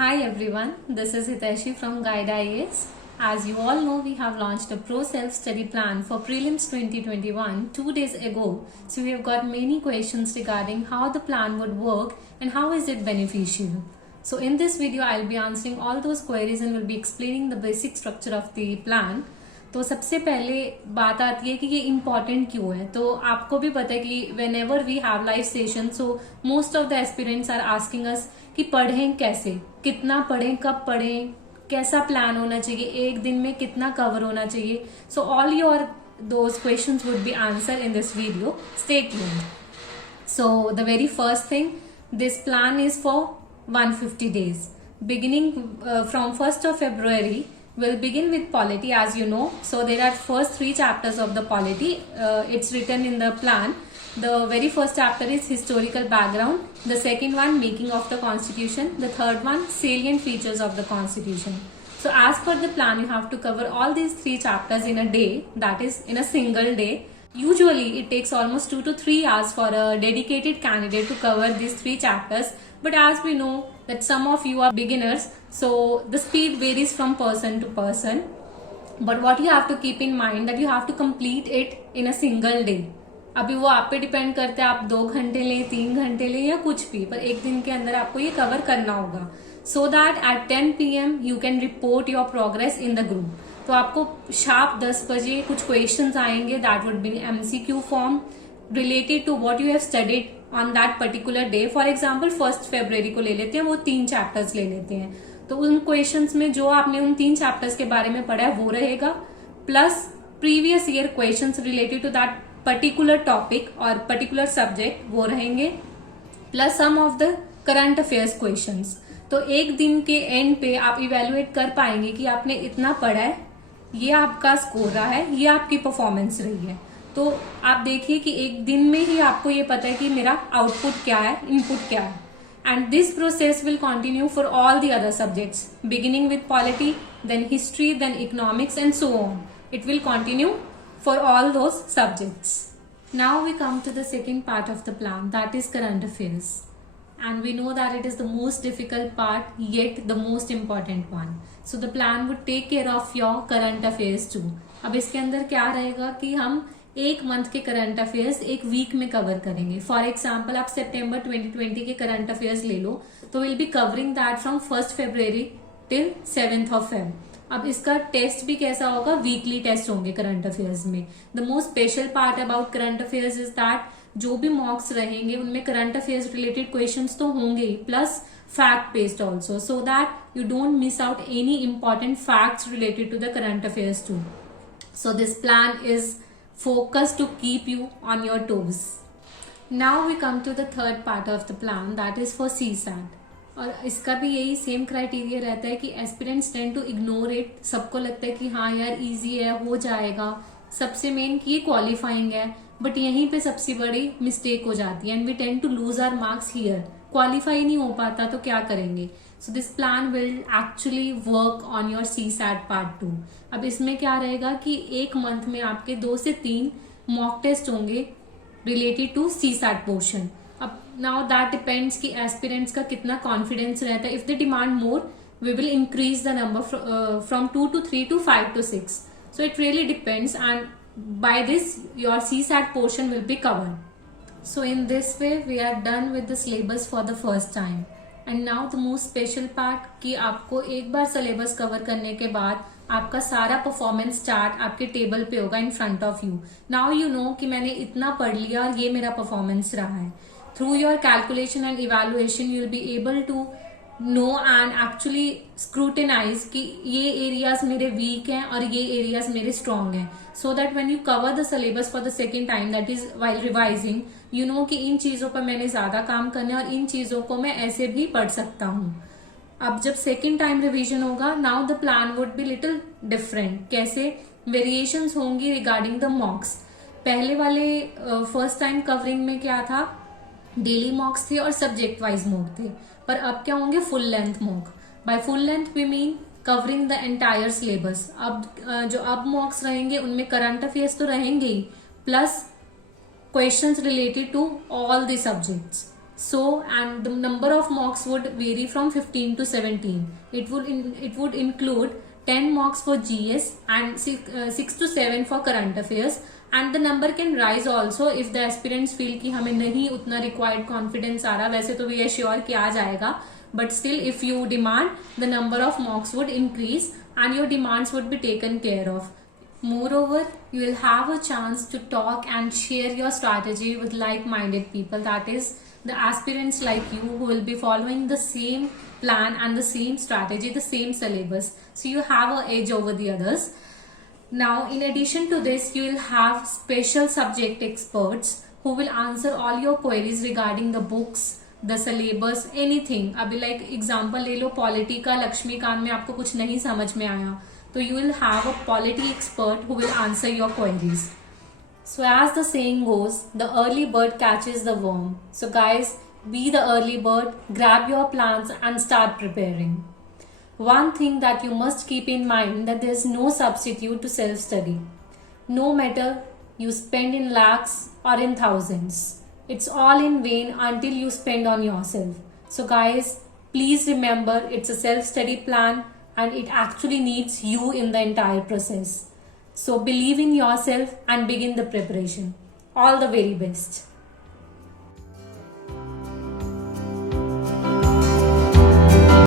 Hi everyone, this is Hiteshi from Guide IAS. As you all know, we have launched a pro self-study plan for prelims 2021 2 days ago. So we have got many questions regarding how the plan would work and how is it beneficial. So in this video, I'll be answering all those queries and will be explaining the basic structure of the plan. तो सबसे पहले बात आती है कि ये important क्यों है। तो आपको भी पता है कि whenever we have live session, so most of the aspirants are asking us कि पढ़ें कैसे, कितना पढ़ें, कब पढ़ें, कैसा प्लान होना चाहिए, एक दिन में कितना कवर होना चाहिए. So all your those questions would be answered in this video. Stay tuned. So the very first thing, this plan is for 150 days. Beginning from 1st of February, we'll begin with polity, as you know. So there are first 3 chapters of the polity. It's written in the plan. The very first chapter is historical background. The second one, making of the constitution. The third one, salient features of the constitution. So as per the plan, you have to cover all these 3 chapters in a day, that is in a single day. Usually it takes almost 2 to 3 hours for a dedicated candidate to cover these 3 chapters. But as we know that some of you are beginners, so the speed varies from person to person. But what you have to keep in mind that you have to complete it in a single day. अभी वो आप पे depend करता है, आप 2 घंटे लें, 3 घंटे लें या कुछ भी, पर एक दिन के अंदर आपको ये कवर करना होगा. So that at 10 PM you can report your progress in the group. तो आपको शार्प 10 बजे कुछ क्वेश्चंस आएंगे, that would be MCQ form related to what you have studied on that particular day. For example, 1st February को ले लेते हैं, वो 3 चैप्टर्स ले लेते हैं. तो उन क्वेश्चंस में जो आपने उन 3 चैप्टर्स के बारे में पढ़ा है वो रहेगा, plus previous year questions related to that particular topic और पर्टिकुलर सब्जेक्ट वो रहेंगे, plus some of the current affairs questions. तो एक दिन के एंड पे आप इवेलुएट कर पाएंगे कि आपने इतना पढ़ा है, ये आपका स्कोर रहा है, ये आपकी परफॉर्मेंस रही है. तो आप देखिए कि एक दिन में ही आपको ये पता है कि मेरा आउटपुट क्या है, इनपुट क्या है. And this process will continue for all the other subjects, beginning with polity, then history, then economics and so on. It will continue for all those subjects. Now we come to the second part of the plan, that is current affairs. And we know that it is the most difficult part, yet the most important one. So the plan would take care of your current affairs too. अब इसके अंदर क्या रहेगा कि हम एक month के current affairs एक वीक में कवर करेंगे. फॉर एग्जाम्पल आप सितंबर 2020 के करंट अफेयर्स ले लो, तो will be covering that from 1st February till 7th of Feb. अब इसका टेस्ट भी कैसा होगा, वीकली टेस्ट होंगे करंट अफेयर्स में. The most special part about current affairs is that जो भी मॉक्स रहेंगे उनमें करंट अफेयर्स रिलेटेड क्वेश्चंस तो होंगे ही, plus fact based also, so that you don't miss out any important facts related to the current affairs too. So this plan is focused to keep you on your toes. Now we come to the third part of the plan, that is for CSAT. और इसका भी यही same criteria रहता है कि aspirants tend to ignore it. सबको लगता है कि हाँ यार इजी है, हो जाएगा. सबसे मेन कि ये क्वालिफाइंग है, बट यहीं पे सबसे बड़ी मिस्टेक हो जाती है, and we tend to lose our marks here. Qualify नहीं हो पाता तो क्या करेंगे. So this plan will actually work on your CSAT part 2. अब इसमें क्या रहेगा कि एक मंथ में आपके 2 से 3 मॉक टेस्ट होंगे रिलेटेड टू CSAT पोर्शन. अब नाउ दैट डिपेंड्स कि एस्पिरेंट्स का कितना कॉन्फिडेंस रहता है. If they demand more, we will increase the number from 2 to 3 to 5 to 6. So it really depends, and by this your CSAT portion will be covered. So in this way we are done with the syllabus for the first time. And now the most special part कि आपको एक बार syllabus cover करने के बाद आपका सारा performance chart आपके table पे होगा in front of you. Now you know कि मैंने इतना पढ़ लिया और ये मेरा परफॉर्मेंस रहा है. Through your calculation and evaluation, you will be able to know and actually scrutinize कि ये areas मेरे weak हैं और ये areas मेरे strong हैं. So that when you cover the syllabus for the second time, that is while revising, you know कि इन चीजों पर मैंने ज्यादा काम करना है और इन चीजों को मैं ऐसे भी पढ़ सकता हूँ. अब जब सेकेंड टाइम रिवीजन होगा, now the plan would be little different. कैसे वेरिएशंस होंगी रिगार्डिंग द मॉक्स. पहले वाले फर्स्ट टाइम कवरिंग में क्या था, डेली मॉक्स थे और सब्जेक्ट वाइज मॉक थे, पर अब क्या होंगे, full length mock. By full length we mean covering the entire syllabus. अब जो अब मॉक्स रहेंगे उनमें करंट अफेयर्स तो रहेंगे ही, plus questions related to all the subjects. So, and the number of mocks would vary from 15 to 17. It would include 10 mocks for GS and 6 to 7 for current affairs, and the number can rise also if the aspirants feel कि हमें नहीं उतना required confidence आ रहा. वैसे तो we are sure कि आ जाएगा, but still if you demand, the number of mocks would increase and your demands would be taken care of. Moreover, you will have a chance to talk and share your strategy with like-minded people, that is the aspirants like you who will be following the same plan and the same strategy, the same syllabus. So you have an edge over the others. Now, in addition to this, you will have special subject experts who will answer all your queries regarding the books, the syllabus, anything. अभी like example ले लो polity का, लक्ष्मीकांत में आपको कुछ नहीं समझ में आया, तो you will have a polity expert who will answer your queries. So as the saying goes, the early bird catches the worm. So guys, be the early bird, grab your plans and start preparing. One thing that you must keep in mind, that there is no substitute to self-study. No matter you spend in lakhs or in thousands, it's all in vain until you spend on yourself. So guys, please remember, it's a self-study plan and it actually needs you in the entire process. So believe in yourself and begin the preparation. All the very best.